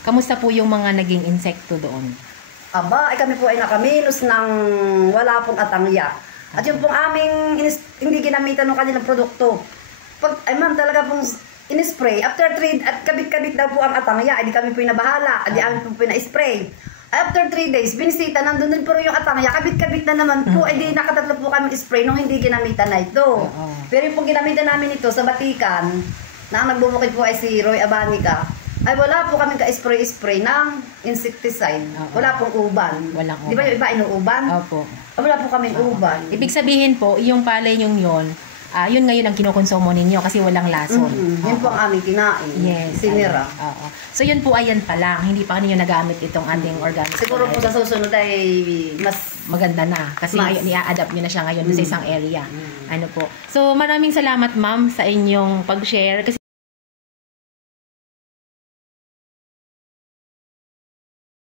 Kamusta po yung mga naging insekto doon? Aba, ay kami po ay nakaminos ng wala pong atangya. At yung pong aming hindi ginamitan ng kanilang produkto. Ay ma'am, talaga pong in-spray. After 3 at kabit-kabit daw po ang atangya, ay di kami po nabahala. At di amin po pina-spray. After 3 days, binisita, nandun din po yung atangya, kabit-kabit na naman po, ay di nakatatlo po kami spray nung hindi ginamitan na ito. Pero yung pong ginamitan namin ito sa Batikan, na ang nagbubukid po ay si Roy Abanika, ay wala po kami ka-spray-spray ng insecticide. Wala pong uban. Walang uban. Di ba yung iba inuuban? Opo. Wala po kaming uban. Ibig sabihin po, yung palay yung yun ngayon ang kinukonsumo ninyo kasi walang lason. Yun po ang aming kinain. Yes. Sinira. So yun po ayan pa lang. Hindi pa ninyo nagamit itong ating organic. Siguro po sa susunod ay mas maganda na. Kasi ngayon i-adapt nyo na siya ngayon sa isang area. Ano po. So maraming salamat ma'am sa inyong pag-share. Kasi